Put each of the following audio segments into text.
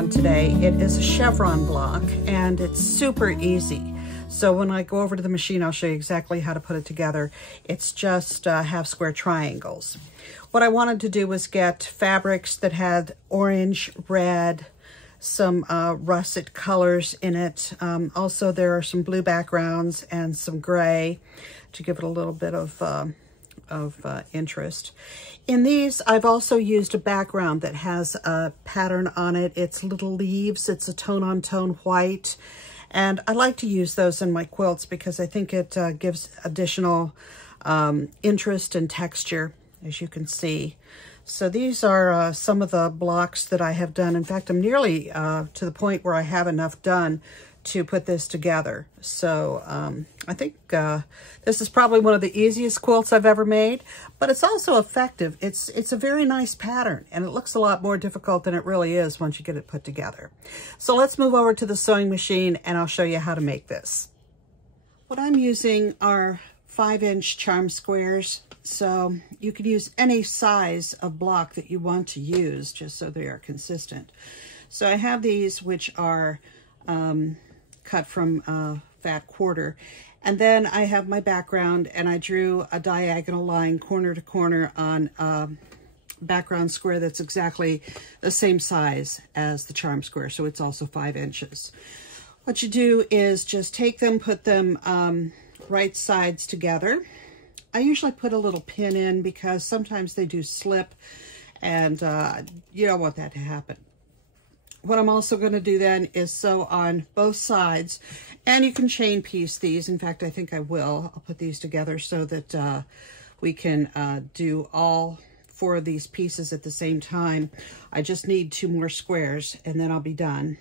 on today. It is a chevron block and it's super easy. So when I go over to the machine, I'll show you exactly how to put it together. It's just half square triangles. What I wanted to do was get fabrics that had orange, red, some russet colors in it. Also, there are some blue backgrounds and some gray to give it a little bit of interest. In these, I've also used a background that has a pattern on it. It's little leaves. It's a tone-on-tone white. And I like to use those in my quilts because I think it gives additional interest and texture, as you can see. So these are some of the blocks that I have done. In fact, I'm nearly to the point where I have enough done to put this together. So I think this is probably one of the easiest quilts I've ever made, but it's also effective. It's a very nice pattern, and it looks a lot more difficult than it really is once you get it put together. So let's move over to the sewing machine and I'll show you how to make this. What I'm using are 5-inch charm squares. So you can use any size of block that you want to use, just so they are consistent. So I have these, which are cut from fat quarter. And then I have my background, and I drew a diagonal line corner to corner on a background square that's exactly the same size as the charm square. So it's also 5 inches. What you do is just take them, put them right sides together. I usually put a little pin in because sometimes they do slip, and you don't want that to happen. What I'm also going to do then is sew on both sides, and you can chain piece these. In fact, I think I will. I'll put these together so that we can do all 4 of these pieces at the same time. I just need 2 more squares, and then I'll be done.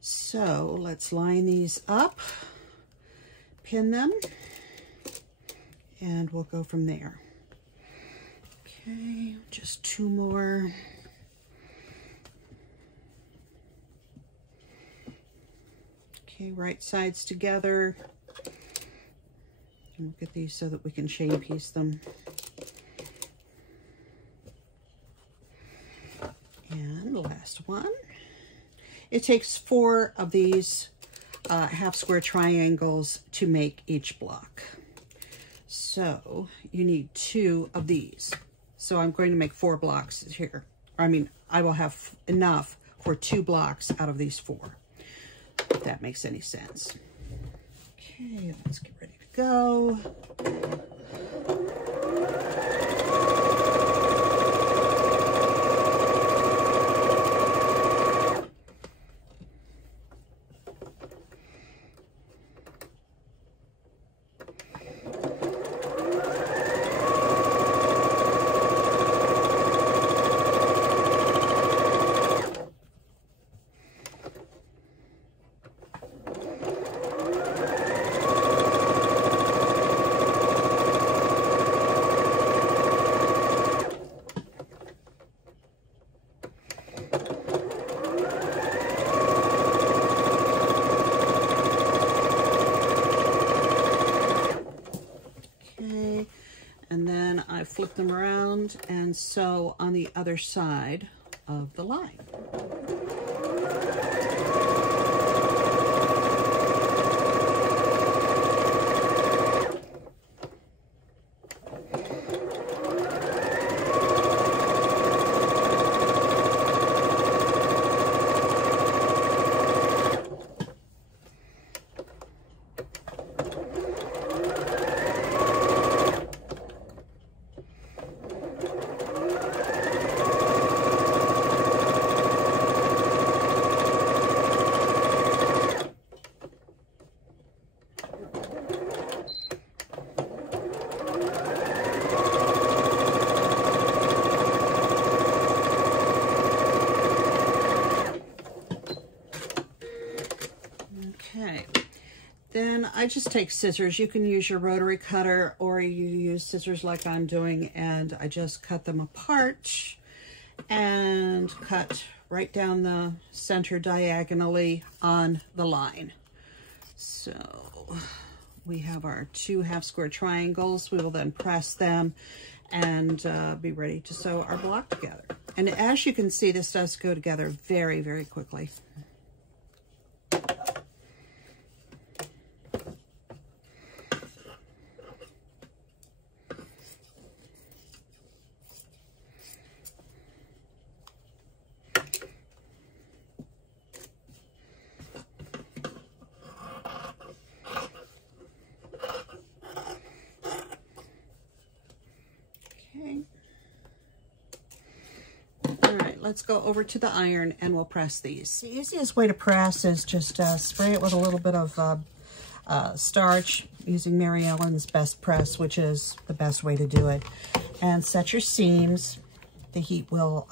So let's line these up, pin them, and we'll go from there. Okay, just 2 more. Okay, right sides together. And we'll get these so that we can chain piece them. And the last one. It takes 4 of these half square triangles to make each block. So you need 2 of these. So I'm going to make 4 blocks here. I mean, I will have enough for 2 blocks out of these 4. If that makes any sense. Okay, let's get ready to go. And then I flip them around and sew on the other side of the line. Okay, then I just take scissors. You can use your rotary cutter, or you use scissors like I'm doing, and I just cut them apart and cut right down the center diagonally on the line. So we have our 2 half square triangles. We will then press them and be ready to sew our block together. And as you can see, this does go together very, very quickly. Let's go over to the iron and we'll press these. The easiest way to press is just spray it with a little bit of starch using Mary Ellen's Best Press, which is the best way to do it. And set your seams. The heat will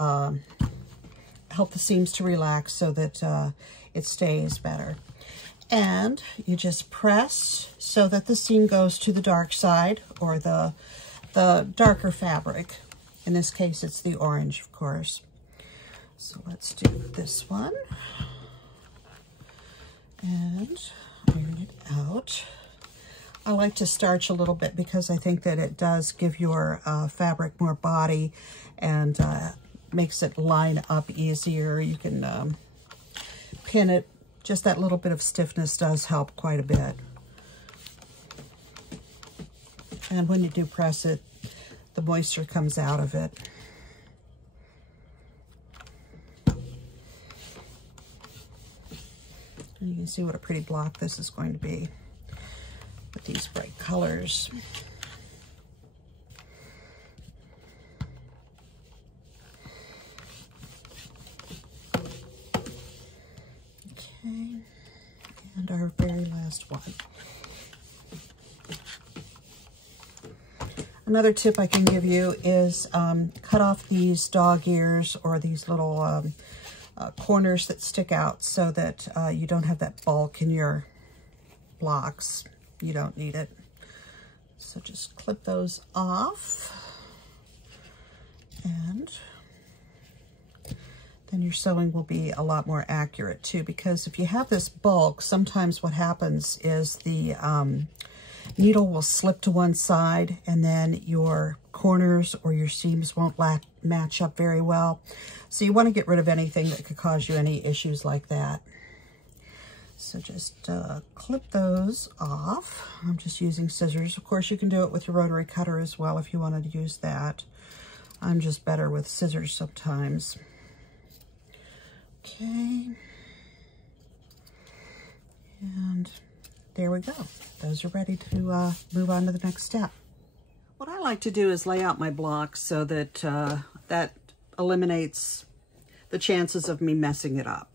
help the seams to relax so that it stays better. And you just press so that the seam goes to the dark side or the darker fabric. In this case, it's the orange, of course. So let's do this one and iron it out. I like to starch a little bit because I think that it does give your fabric more body and makes it line up easier. You can pin it. Just that little bit of stiffness does help quite a bit. And when you do press it, the moisture comes out of it. And you can see what a pretty block this is going to be with these bright colors. Okay, and our very last one. Another tip I can give you is cut off these dog ears or these little corners that stick out so that you don't have that bulk in your blocks. You don't need it. So just clip those off, and then your sewing will be a lot more accurate too, because if you have this bulk, sometimes what happens is the needle will slip to one side and then your corners or your seams won't match up very well. So you want to get rid of anything that could cause you any issues like that. So just clip those off. I'm just using scissors. Of course, you can do it with your rotary cutter as well if you wanted to use that. I'm just better with scissors sometimes. Okay. And there we go. Those are ready to move on to the next step. What I like to do is lay out my blocks so that that eliminates the chances of me messing it up.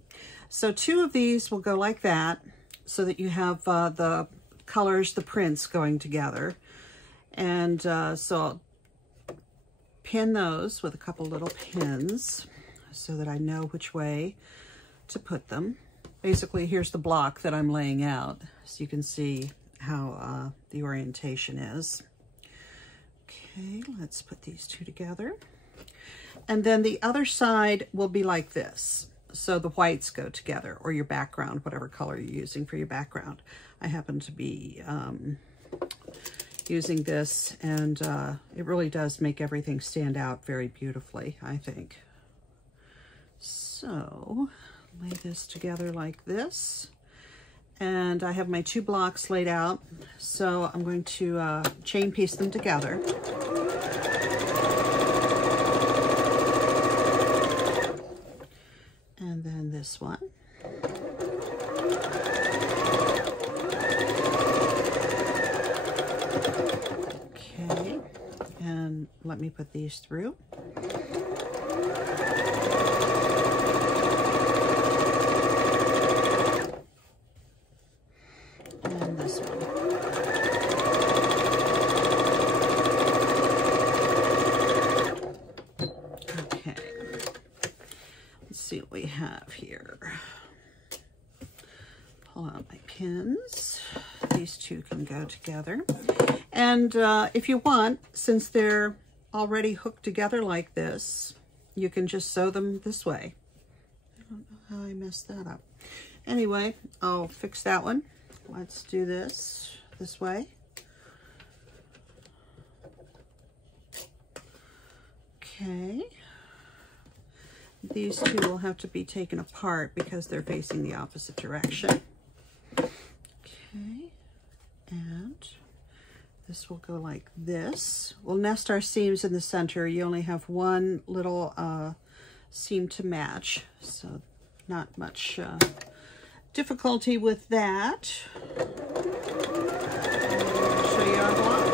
So 2 of these will go like that so that you have the colors, the prints going together. And so I'll pin those with a couple little pins so that I know which way to put them. Basically, here's the block that I'm laying out, so you can see how the orientation is. Okay, let's put these 2 together. And then the other side will be like this. So the whites go together, or your background, whatever color you're using for your background. I happen to be using this, and it really does make everything stand out very beautifully, I think. So lay this together like this, and I have my 2 blocks laid out, so I'm going to chain piece them together. And then this one. Okay, and let me put these through. See what we have here. Pull out my pins. These 2 can go together. And if you want, since they're already hooked together like this, you can just sew them this way. I don't know how I messed that up. Anyway, I'll fix that one. Let's do this way. Okay. These two will have to be taken apart because they're facing the opposite direction. Okay, and this will go like this. We'll nest our seams in the center. You only have one little seam to match, so not much difficulty with that. I'll show you our block.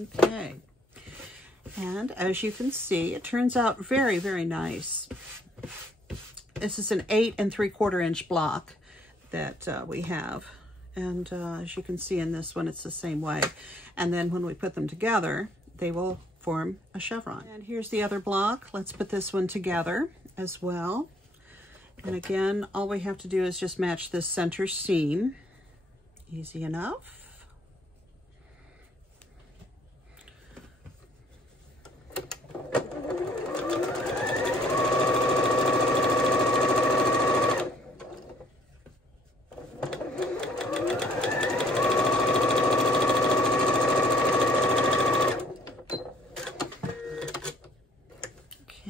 Okay, and as you can see, it turns out very, very nice. This is an 8 3/4 inch block that we have, and as you can see in this one, it's the same way. And then when we put them together, they will form a chevron. And here's the other block. Let's put this one together as well. And again, all we have to do is just match this center seam. Easy enough.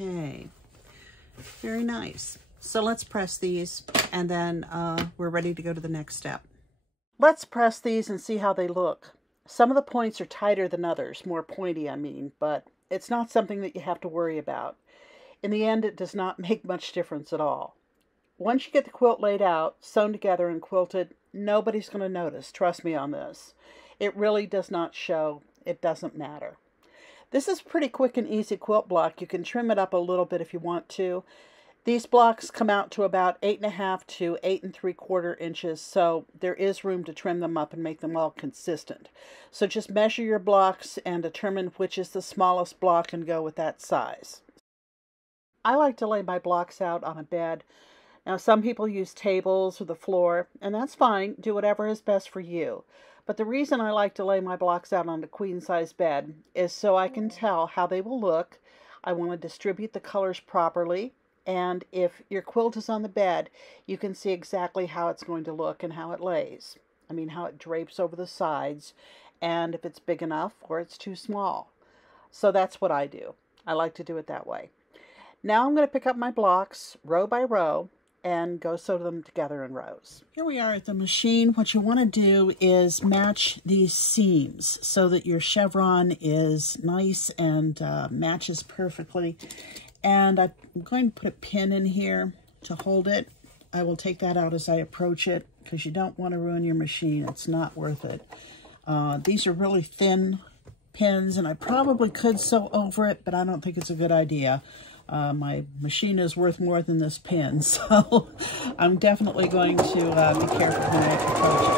Okay, very nice. So let's press these, and then we're ready to go to the next step. Let's press these and see how they look. Some of the points are tighter than others, more pointy I mean, but it's not something that you have to worry about. In the end, it does not make much difference at all. Once you get the quilt laid out, sewn together and quilted, nobody's going to notice, trust me on this. It really does not show. It doesn't matter. This is a pretty quick and easy quilt block. You can trim it up a little bit if you want to. These blocks come out to about 8.5 to 8 3/4 inches, so there is room to trim them up and make them all consistent. So just measure your blocks and determine which is the smallest block and go with that size. I like to lay my blocks out on a bed. Now some people use tables or the floor, and that's fine. Do whatever is best for you. But the reason I like to lay my blocks out on a queen-size bed is so I can tell how they will look. I want to distribute the colors properly, and if your quilt is on the bed, you can see exactly how it's going to look and how it lays. I mean, how it drapes over the sides, and if it's big enough or it's too small. So that's what I do. I like to do it that way. Now I'm going to pick up my blocks row by row and go sew them together in rows. Here we are at the machine. What you want to do is match these seams so that your chevron is nice and matches perfectly. And I'm going to put a pin in here to hold it. I will take that out as I approach it because you don't want to ruin your machine. It's not worth it. These are really thin pins, and I probably could sew over it, but I don't think it's a good idea. My machine is worth more than this pin, so I'm definitely going to be careful when I approach it.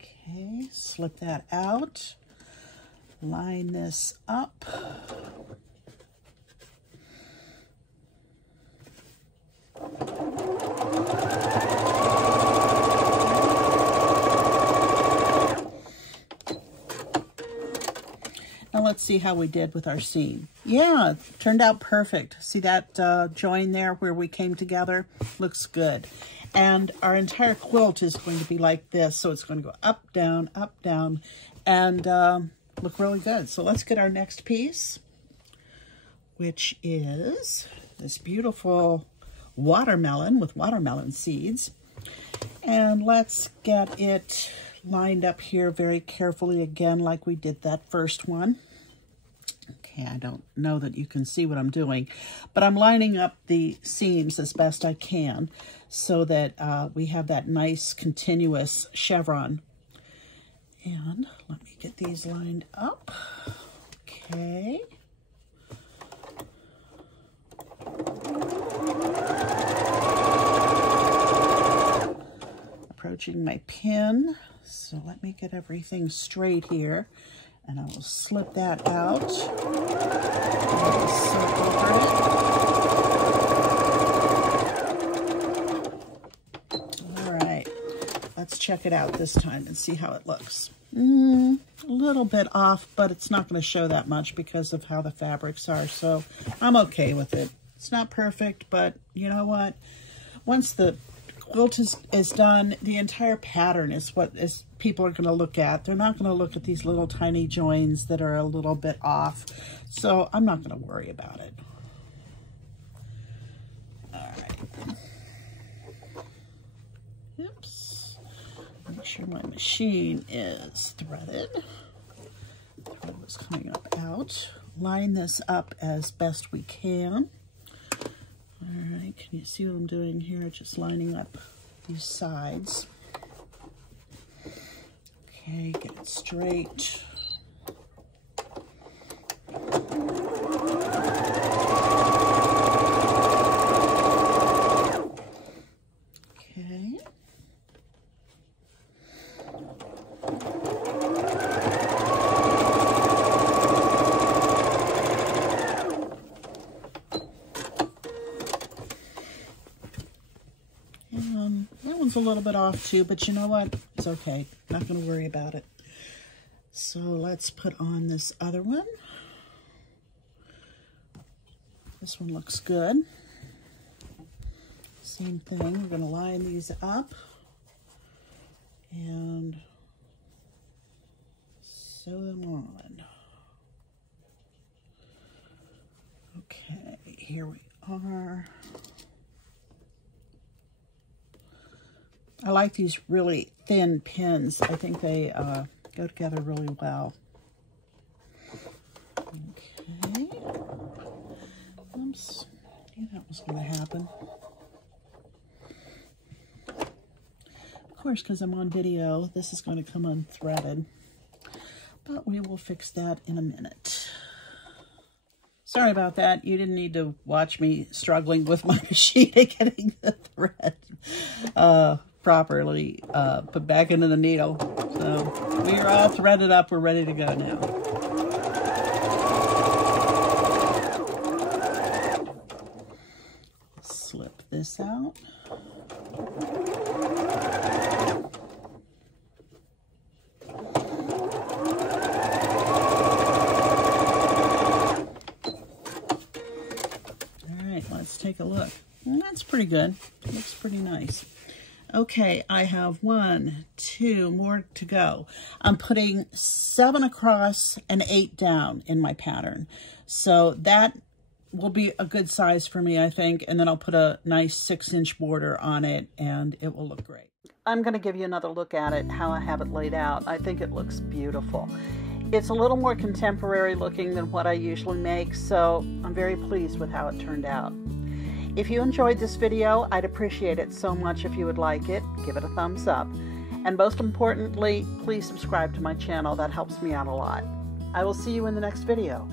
Okay, slip that out, line this up. Now let's see how we did with our seam. Yeah, it turned out perfect. See that join there where we came together? Looks good. And our entire quilt is going to be like this. So it's going to go up, down, and look really good. So let's get our next piece, which is this beautiful watermelon with watermelon seeds. And let's get it lined up here very carefully again like we did that first one. Okay, I don't know that you can see what I'm doing, but I'm lining up the seams as best I can so that we have that nice continuous chevron. And let me get these lined up. Okay. Approaching my pin. So let me get everything straight here, and I will slip that out. All right, let's check it out this time and see how it looks. A little bit off, but it's not going to show that much because of how the fabrics are, so I'm okay with it. It's not perfect, but you know what? Once the quilt is done, the entire pattern is what people are going to look at. They're not going to look at these little tiny joins that are a little bit off, so I'm not going to worry about it. All right. Oops. Make sure my machine is threaded. Thread was coming up out. Line this up as best we can. All right, can you see what I'm doing here? Just lining up these sides. Okay, get it straight. Okay. That one's a little bit off too, but you know what? It's okay. Not going to worry about it. So let's put on this other one. This one looks good. Same thing. We're going to line these up and sew them on. Okay, here we are. I like these really thin pins. I think they go together really well. Okay. Oops. Knew that was going to happen. Of course, because I'm on video, this is going to come unthreaded. But we will fix that in a minute. Sorry about that. You didn't need to watch me struggling with my machine and getting the thread properly put back into the needle. So we are all threaded up. We're ready to go now. Slip this out. All right, let's take a look. That's pretty good. Looks pretty nice. Okay, I have 1, 2 more to go. I'm putting 7 across and 8 down in my pattern. So that will be a good size for me, I think. And then I'll put a nice 6-inch border on it and it will look great. I'm going to give you another look at it, how I have it laid out. I think it looks beautiful. It's a little more contemporary looking than what I usually make, so I'm very pleased with how it turned out. If you enjoyed this video, I'd appreciate it so much if you would like it. Give it a thumbs up. And most importantly, please subscribe to my channel. That helps me out a lot. I will see you in the next video.